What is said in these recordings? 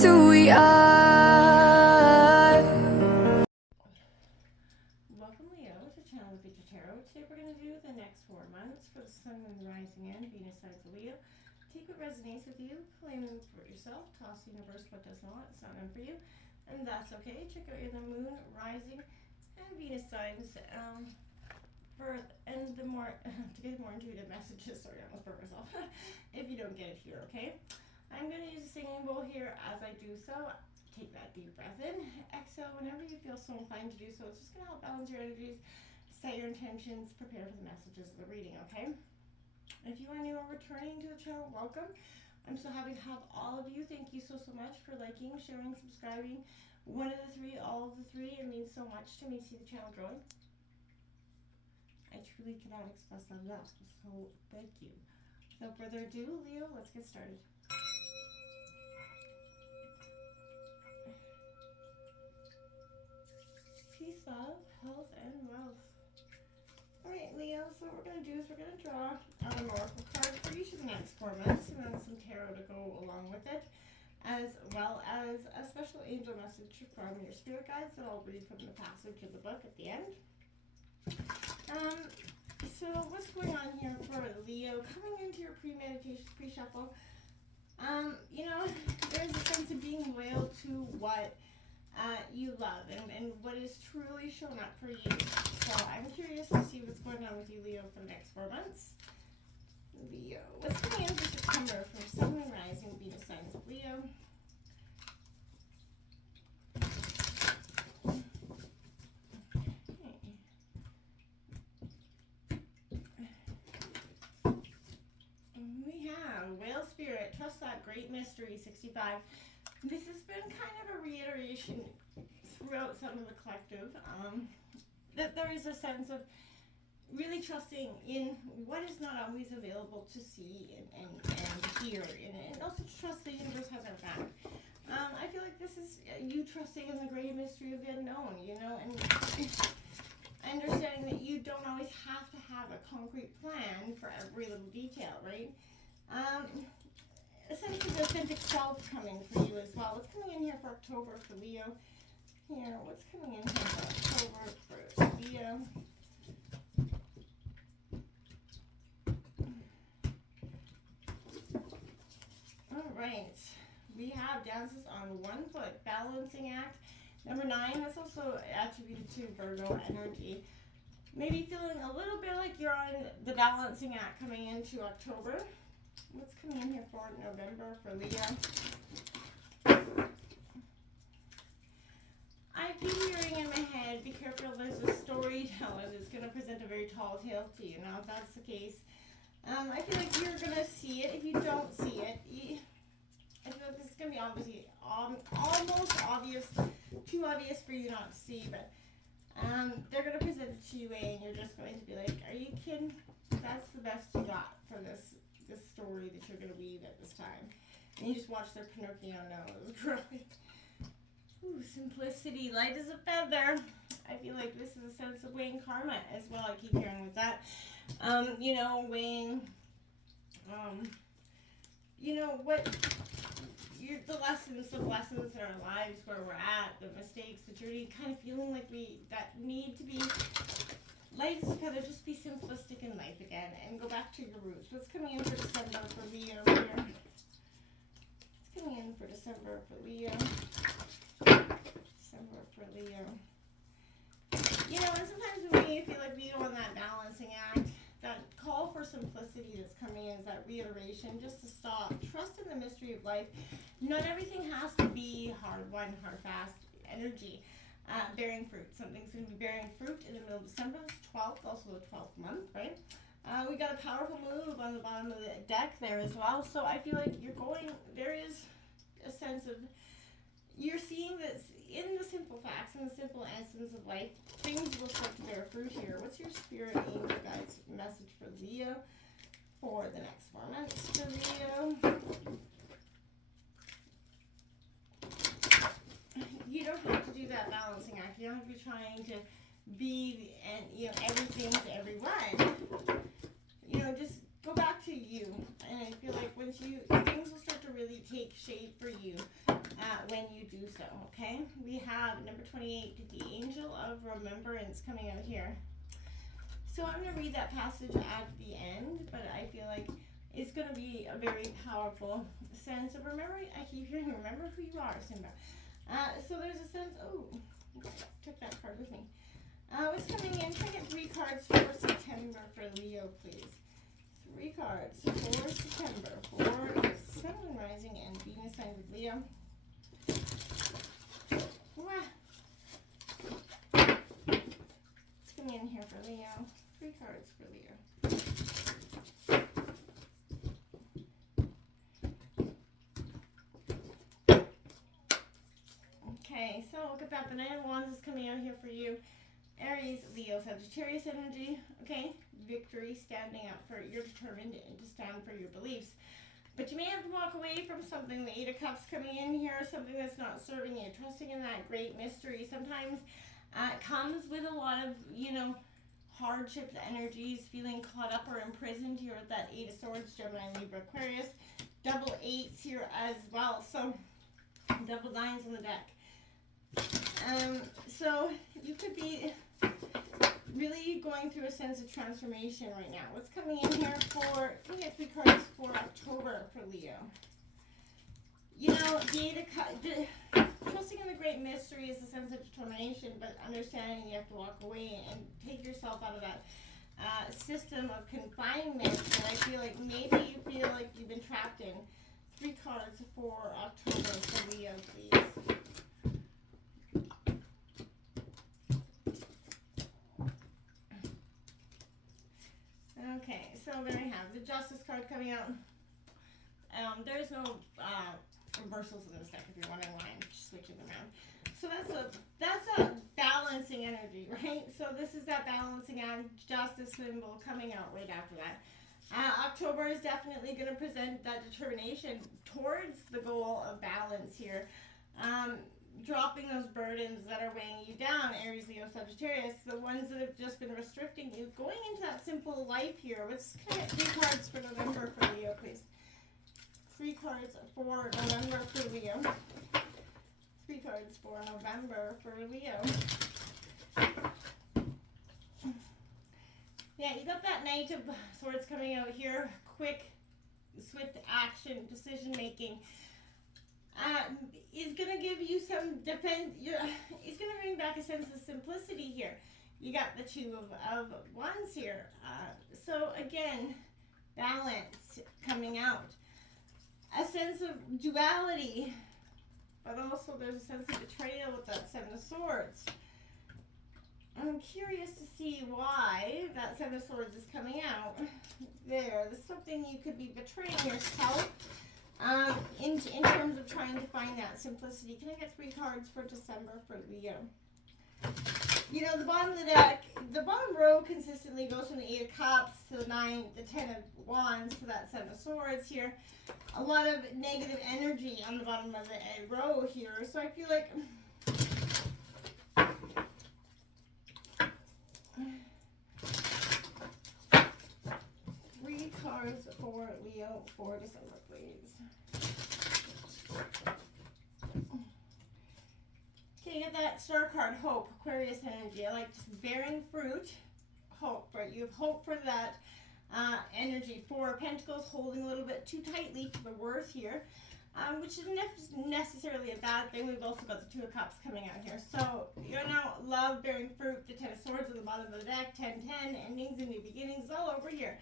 that's who we are. Welcome, Leo, to Channel of Future Tarot. Today we're going to do the next 4 months for the Sun, Moon, Rising, and Venus signs of Leo. Take what resonates with you, claim them for yourself, toss the universe what does not. It's not meant for you, and that's okay. Check out your Moon, Rising, and Venus signs and the more to get more intuitive messages. Sorry, I almost broke myself. If you don't get it here, okay? I'm going to use a singing bowl here as I do so. Take that deep breath in, exhale whenever you feel so inclined to do so. It's just going to help balance your energies, set your intentions, prepare for the messages of the reading, okay? If you are new or returning to the channel, welcome. I'm so happy to have all of you. Thank you so much for liking, sharing, subscribing. One of the three, all of the three. It means so much to me to see the channel growing. I truly cannot express that enough, so thank you. Without further ado, Leo, let's get started. Peace, love, health, and wealth. Alright, Leo, so what we're going to do is we're going to draw an oracle card for each of the next 4 months, and then some tarot to go along with it, as well as a special angel message from your spirit guides that I'll read from the passage of the book at the end. So what's going on here for Leo? Coming into your pre-meditation, pre-shuffle, you know, there's a sense of being loyal to what you love and what is truly shown up for you. So I'm curious to see what's going on with you, Leo, for the next 4 months. Leo, what's coming in for September for Sun, Moon, Rising, Venus signs of Leo? Whale Spirit, trust that great mystery, 65. This has been kind of a reiteration throughout some of the collective, that there is a sense of really trusting in what is not always available to see and hear, and also to trust the universe has our back. I feel like this is you trusting in the great mystery of the unknown, you know, and understanding that you don't always have to have a concrete plan for every little detail, right? A sense of authentic self coming for you as well. What's coming in here for October for Leo? Here, what's coming in here for October for Leo? Alright, we have dances on 1 foot, balancing act. Number 9, that's also attributed to Virgo energy. Maybe feeling a little bit like you're on the balancing act coming into October. What's coming in here for November for Leo? I keep hearing in my head, be careful, there's a storyteller that's going to present a very tall tale to you. Now, if that's the case, I feel like you're going to see it. If you don't see it, I feel like this is going to be obviously almost obvious, too obvious for you not to see, but they're going to present it to you and you're just going to be like, are you kidding? That's the best you got for this story that you're going to weave at this time. And you just watch their Pinocchio nose growing. Ooh, simplicity, light as a feather. I feel like this is a sense of weighing karma as well. I keep hearing with that. You know, weighing, you know, what the lessons in our lives, where we're at, the mistakes, the journey, kind of feeling like that need to be light as a feather, just be simplistic in life again and go back to your roots. What's coming in for December for Leo here? What's coming in for December for Leo? December for Leo. You know, and sometimes when we feel like we go on that balancing act, that call for simplicity that's coming in is that reiteration, just to stop, trust in the mystery of life. Not everything has to be hard won, hard fast energy. Bearing fruit. Something's going to be bearing fruit in the middle of December. It's 12th, also the 12th month, right? We got a powerful move on the bottom of the deck there as well. So I feel like there is a sense of, you're seeing that in the simple facts, in the simple essence of life, things will start to bear fruit here. What's your spirit angel guides message for Leo for the next 4 months for Leo? You don't have to do that balancing act. You don't have to be trying to be everything to everyone. You know, just go back to you. And I feel like once things will start to really take shape for you. when you do so, okay? We have number 28, the angel of remembrance coming out here. So I'm going to read that passage at the end, but I feel like it's going to be a very powerful sense of remembering. I keep hearing, remember who you are, Simba. So there's a sense, oh, took that card with me. What's coming in? Try to get 3 cards for September for Leo, please. 3 cards for September for Sun, Moon, Rising, and Venus signs of Leo. What's coming in here for Leo? 3 cards for Leo. Okay, so look at that. The Nine of Wands is coming out here for you. Aries, Leo, Sagittarius energy. Okay, victory, standing up for, you're determined to stand for your beliefs. But you may have to walk away from something. The Eight of Cups coming in here, something that's not serving you. Trusting in that great mystery. Sometimes it comes with a lot of, hardship energies, feeling caught up or imprisoned here with that Eight of Swords, Gemini, Libra, Aquarius. Double 8s here as well. So, double 9s on the deck. So you could be really going through a sense of transformation right now. What's coming in here for, can we get 3 cards for October for Leo? Trusting in the great mystery is a sense of determination, but understanding you have to walk away and take yourself out of that system of confinement that I feel like maybe you feel like you've been trapped in. 3 cards for October for Leo, please. Okay, so there we have the Justice card coming out. There's no reversals in this deck if you're wondering why I'm switching them around. So that's a balancing energy, right? So this is that balancing and Justice symbol coming out right after that. October is definitely going to present that determination towards the goal of balance here. Dropping those burdens that are weighing you down, Aries, Leo, Sagittarius, the ones that have just been restricting you, going into that simple life here. Let's kind of 3 cards for November for Leo, please. 3 cards for November for Leo. 3 cards for November for Leo. Yeah, you got that Knight of Swords coming out here. Quick, swift action, decision making. Is going to give you some defense. It's going to bring back a sense of simplicity here. You got the 2 of Wands here. So again, balance coming out. A sense of duality, but also there's a sense of betrayal with that 7 of Swords. I'm curious to see why that 7 of Swords is coming out. There's something you could be betraying yourself. In terms of trying to find that simplicity. Can I get 3 cards for December for Leo? The bottom of the deck, the bottom row consistently goes from the 8 of Cups to the 9, the 10 of Wands to that 7 of Swords here. A lot of negative energy on the bottom of the row here. So I feel like cards for Leo for December, please. Okay, you got that star card, hope, Aquarius energy. I like just bearing fruit, hope, right? You have hope for that energy. 4 of Pentacles, holding a little bit too tightly to the worth here, which isn't necessarily a bad thing. We've also got the 2 of Cups coming out here. So, now love, bearing fruit, the 10 of Swords at the bottom of the deck, 10-10, endings and new beginnings all over here.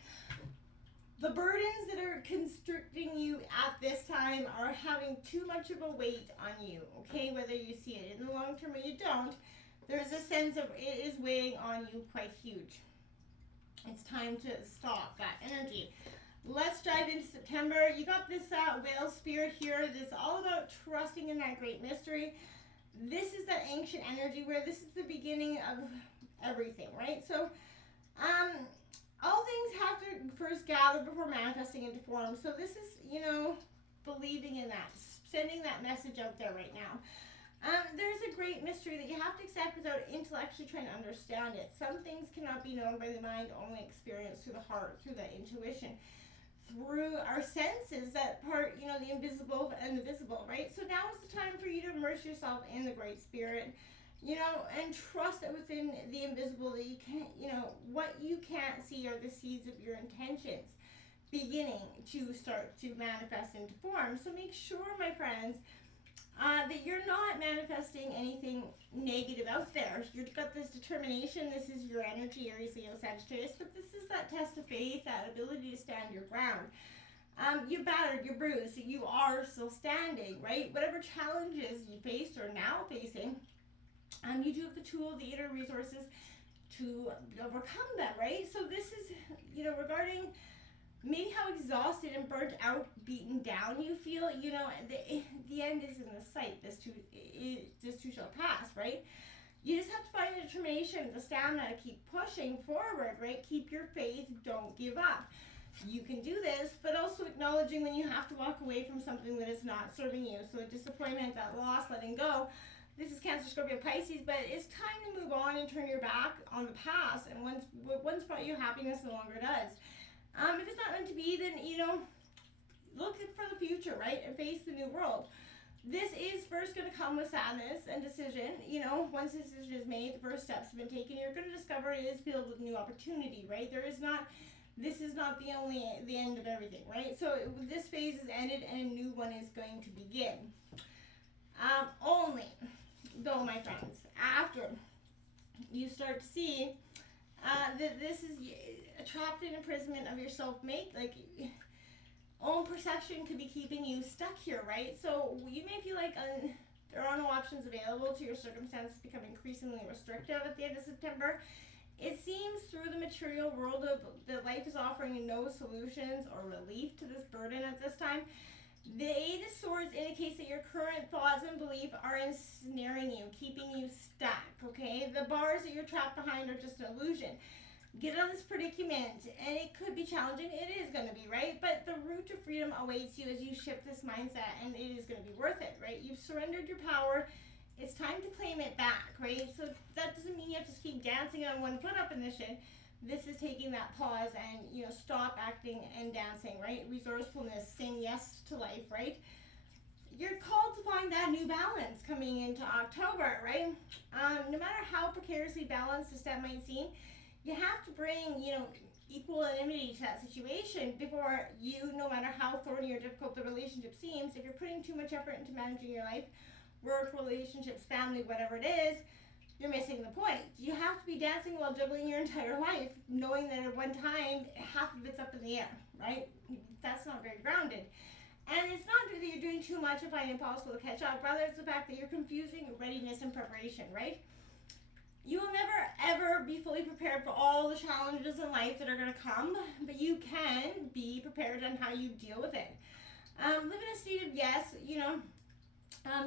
The burdens that are constricting you at this time are having too much of a weight on you, okay? Whether you see it in the long term or you don't, there's a sense of it is weighing on you quite huge. It's time to stop that energy. Let's dive into September. You got this whale spirit here. This is all about trusting in that great mystery. This is that ancient energy where this is the beginning of everything, right? So, all things have to first gather before manifesting into form. So this is, believing in that, sending that message out there right now. There's a great mystery that you have to accept without intellectually trying to understand it. Some things cannot be known by the mind, only experienced through the heart, through that intuition. through our senses, that part, you know, the invisible and the visible, right? So now is the time for you to immerse yourself in the Great Spirit, you know, and trust that within the invisible that you can't, you know, what you can't see are the seeds of your intentions beginning to start to manifest into form. So make sure, my friends, that you're not manifesting anything negative out there. You've got this determination. This is your energy, Aries, Leo, Sagittarius, but this is that test of faith, that ability to stand your ground. You're battered, you're bruised, you are still standing, right? Whatever challenges you faced or now facing, you do have the tool, the inner resources to overcome them, right? So this is, you know, regarding maybe how exhausted and burnt out, beaten down you feel, you know, the end is in the sight. This too shall pass, right? You just have to find the determination, the stamina to keep pushing forward, right? Keep your faith, don't give up. You can do this, but also acknowledging when you have to walk away from something that is not serving you. So a disappointment, that loss, letting go. This is Cancer, Scorpio, Pisces, but it's time to move on and turn your back on the past. And what once brought you happiness no longer does. If it's not meant to be, then, you know, look for the future, right? And face the new world. This is first going to come with sadness and decision. You know, once the decision is made, the first steps have been taken, you're going to discover it is filled with new opportunity, right? This is not the end of everything, right? So this phase is ended and a new one is going to begin. Only, though, my friends, after you start to see that this is a trapped in imprisonment of your self-make, like own perception could be keeping you stuck here, right? So you may feel like there are no options available to your circumstances, become increasingly restrictive at the end of September. It seems through the material world that life is offering no solutions or relief to this burden at this time. The Eight of Swords indicates that your current thoughts and beliefs are ensnaring you, keeping you stuck, okay? The bars that you're trapped behind are just an illusion. Get out of this predicament, and it could be challenging. It is going to be, right? But the route to freedom awaits you as you shift this mindset, and it is going to be worth it, right? You've surrendered your power. It's time to claim it back, right? So that doesn't mean you have to keep dancing on one foot up in this shit. This is taking that pause and, you know, stop acting and dancing, right? Resourcefulness, saying yes to life, right? You're called to find that new balance coming into October, right? No matter how precariously balanced a step might seem, you have to bring, you know, equanimity to that situation before you, no matter how thorny or difficult the relationship seems, if you're putting too much effort into managing your life, work, relationships, family, whatever it is, you're missing the point. You have to be dancing while juggling your entire life, knowing that at one time, half of it's up in the air, right? That's not very grounded. And it's not that you're doing too much and finding it impossible to catch up. Rather, it's the fact that you're confusing readiness and preparation, right? You will never, ever be fully prepared for all the challenges in life that are going to come, but you can be prepared on how you deal with it. Live in a state of yes, you know,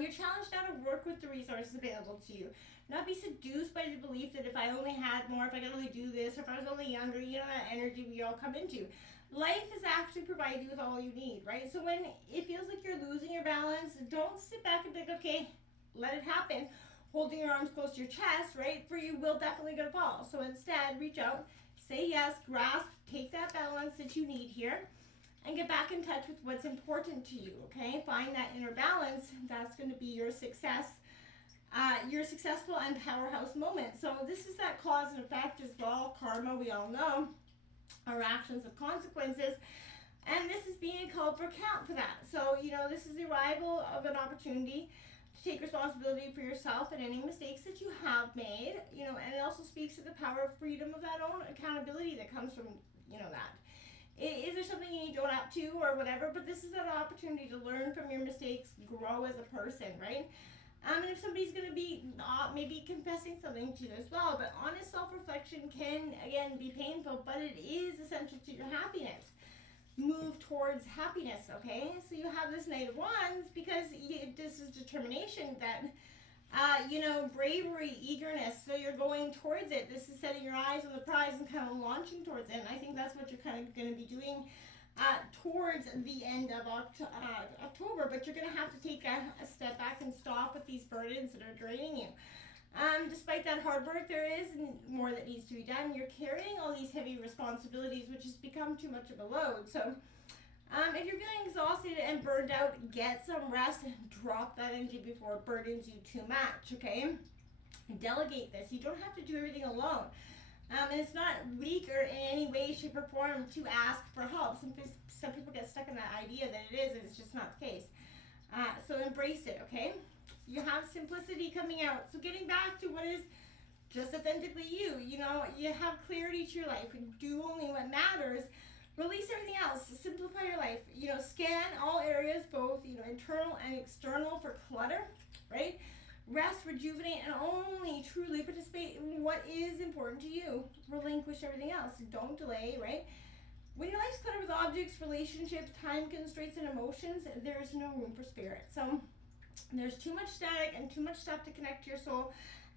you're challenged now to work with the resources available to you. Not be seduced by the belief that if I only had more, if I could only do this, or if I was only younger, you know, that energy we all come into. Life has actually provided you with all you need, right? So when it feels like you're losing your balance, don't sit back and think, okay, let it happen, holding your arms close to your chest, right? For you will definitely gonna fall. So instead, reach out, say yes, grasp, take that balance that you need here, and get back in touch with what's important to you, okay? Find that inner balance. That's going to be your success, your successful and powerhouse moment. So this is that cause and effect as well. Karma, we all know, our actions have consequences. And this is being called for account for that. So, you know, this is the arrival of an opportunity to take responsibility for yourself and any mistakes that you have made, you know, and it also speaks to the power of freedom of that own accountability that comes from, you know, that. Is there something you need to own up to or whatever? But this is an opportunity to learn from your mistakes, grow as a person, right? And if somebody's going to be not maybe confessing something to you as well, but honest self-reflection can, again, be painful, but it is essential to your happiness. Move towards happiness, okay? So you have this Knight of Wands because this is determination that, you know, bravery, eagerness. So you're going towards it. This is setting your eyes on the prize and kind of launching towards it. And I think that's what you're kind of going to be doing towards the end of October. But you're going to have to take a step back and stop with these burdens that are draining you. Despite that hard work, there is more that needs to be done. You're carrying all these heavy responsibilities, which has become too much of a load. So If you're feeling exhausted and burned out, get some rest and drop that energy before it burdens you too much, okay? Delegate this. You don't have to do everything alone. And it's not weak or in any way, shape, or form to ask for help. Some people get stuck in that idea that it is, and it's just not the case. So embrace it, okay? You have simplicity coming out. So getting back to what is just authentically you. You know, you have clarity to your life. Do only what matters. Release everything else. Simplify your life. You know, scan all areas, both, you know, internal and external for clutter, right? Rest, rejuvenate, and only truly participate in what is important to you. Relinquish everything else. Don't delay, right? When your life's cluttered with objects, relationships, time constraints, and emotions, there's no room for spirit. So there's too much static and too much stuff to connect to your soul.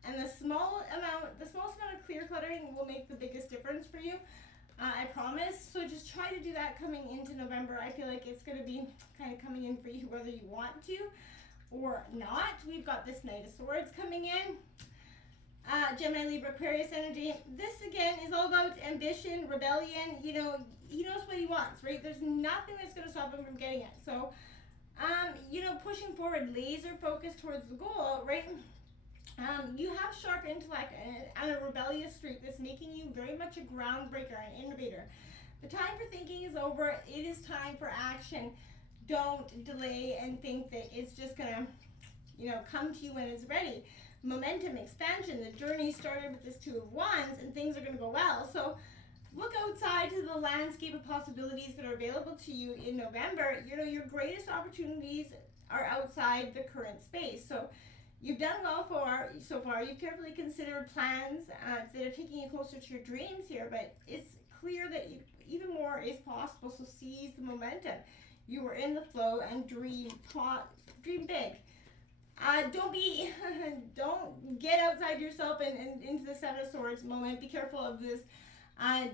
And the smallest amount of clear cluttering will make the biggest difference for you. I promise. So just try to do that coming into November. I feel like it's going to be kind of coming in for you whether you want to or not. We've got this Knight of Swords coming in. Gemini, Libra, Aquarius energy. This again is all about ambition, rebellion. You know, he knows what he wants, right? There's nothing that's going to stop him from getting it. So, you know, pushing forward, laser focus towards the goal, right? You have sharp intellect and a rebellious streak that's making you very much a groundbreaker, an innovator. The time for thinking is over. It is time for action. Don't delay and think that it's just gonna, you know, come to you when it's ready. Momentum, expansion. The journey started with this Two of Wands, and things are gonna go well. So look outside to the landscape of possibilities that are available to you in November. You know, your greatest opportunities are outside the current space. So you've done well so far. You've carefully considered plans that are taking you closer to your dreams here, but it's clear that even more is possible, so seize the momentum. You were in the flow and dream big. Don't get outside yourself and into the Seven of Swords moment. Be careful of this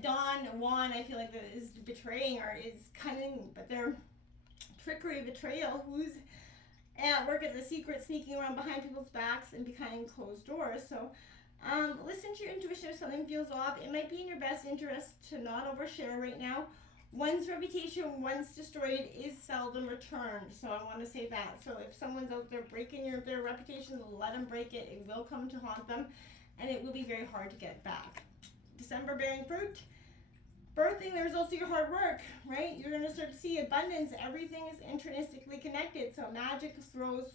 Don Juan, I feel like that is betraying or is cunning, but they're trickery, betrayal, who's at work at the secret, sneaking around behind people's backs and behind closed doors. So listen to your intuition if something feels off. It might be in your best interest to not overshare right now. One's reputation, once destroyed, is seldom returned. So I want to say that. So if someone's out there breaking their reputation, let them break it. It will come to haunt them, and it will be very hard to get back. December bearing fruit. Birthing the results of your hard work, right? You're going to start to see abundance. Everything is intrinsically connected. So magic flows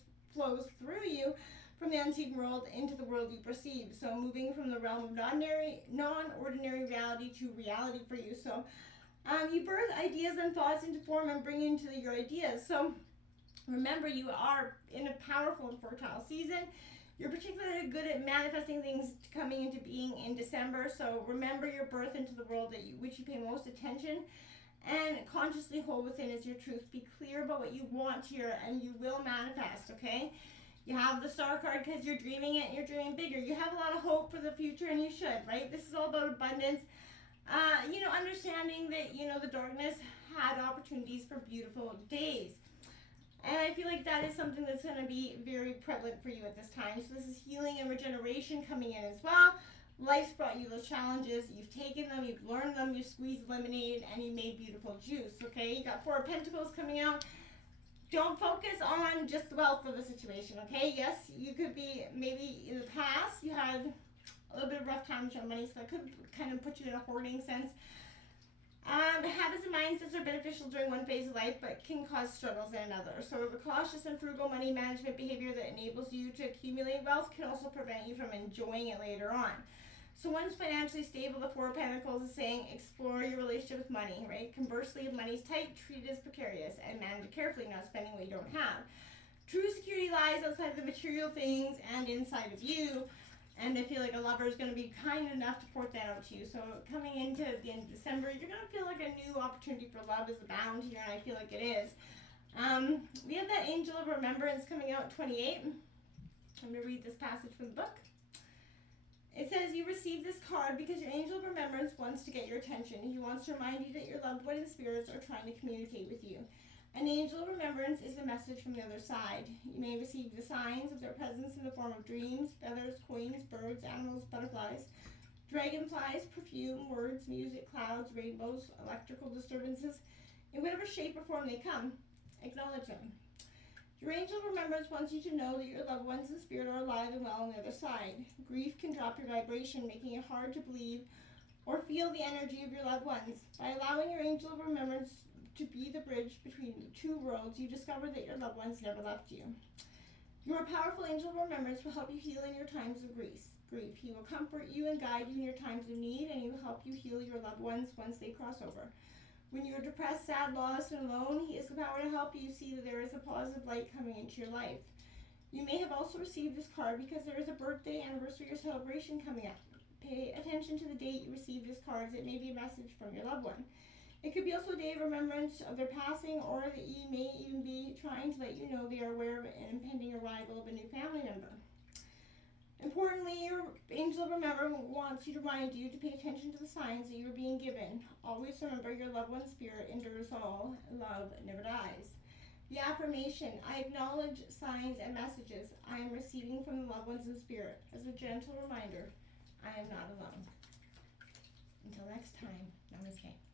through you from the unseen world into the world you perceive. So moving from the realm of non-ordinary reality to reality for you. So you birth ideas and thoughts into form and bring into your ideas. So remember, you are in a powerful and fertile season. You're particularly good at manifesting things coming into being in December. So remember your birth into the world which you pay most attention and consciously hold within as your truth. Be clear about what you want here and you will manifest, okay? You have the Star card because you're dreaming it and you're dreaming bigger. You have a lot of hope for the future and you should, right? This is all about abundance. You know, understanding that, you know, the darkness had opportunities for beautiful days. And I feel like that is something that's going to be very prevalent for you at this time. So this is healing and regeneration coming in as well. Life's brought you those challenges. You've taken them, you've learned them, you've squeezed lemonade, and you made beautiful juice, okay? You got Four of Pentacles coming out. Don't focus on just the wealth of the situation, okay? Yes, you could be, maybe in the past, you had a little bit of rough times on money, so that could kind of put you in a hoarding sense. Habits and mindsets are beneficial during one phase of life, but can cause struggles in another. So the cautious and frugal money management behavior that enables you to accumulate wealth can also prevent you from enjoying it later on. So once financially stable, the Four of Pentacles is saying explore your relationship with money, right? Conversely, if money's tight, treat it as precarious and manage it carefully, not spending what you don't have. True security lies outside of the material things and inside of you. And I feel like a lover is going to be kind enough to port that out to you. So coming into the end of December, you're going to feel like a new opportunity for love is abound here, and I feel like it is. We have that Angel of Remembrance coming out 28. I'm going to read this passage from the book. It says, you receive this card because your Angel of Remembrance wants to get your attention. He wants to remind you that your loved one and spirits are trying to communicate with you. An angel of remembrance is a message from the other side. You may receive the signs of their presence in the form of dreams, feathers, coins, birds, animals, butterflies, dragonflies, perfume, words, music, clouds, rainbows, electrical disturbances, In whatever shape or form they come, acknowledge them. Your angel of remembrance wants you to know that your loved ones in spirit are alive and well on the other side. Grief can drop your vibration, making it hard to believe or feel the energy of your loved ones. By allowing your angel of remembrance to be the bridge between the two worlds, you discover that your loved ones never left you. Your powerful angel of remembrance will help you heal in your times of grief. He will comfort you and guide you in your times of need, and he will help you heal your loved ones once they cross over. When you are depressed, sad, lost, and alone, he has the power to help you see that there is a positive light coming into your life. You may have also received this card because there is a birthday, anniversary, or celebration coming up. Pay attention to the date you receive this card, as it may be a message from your loved one. It could be also a day of remembrance of their passing, or that he may even be trying to let you know they are aware of an impending arrival of a new family member. Importantly, your angel of remembrance wants you to remind you to pay attention to the signs that you are being given. Always remember your loved one's spirit endures all. Love never dies. The affirmation: I acknowledge signs and messages I am receiving from the loved ones in spirit. As a gentle reminder, I am not alone. Until next time, namaste.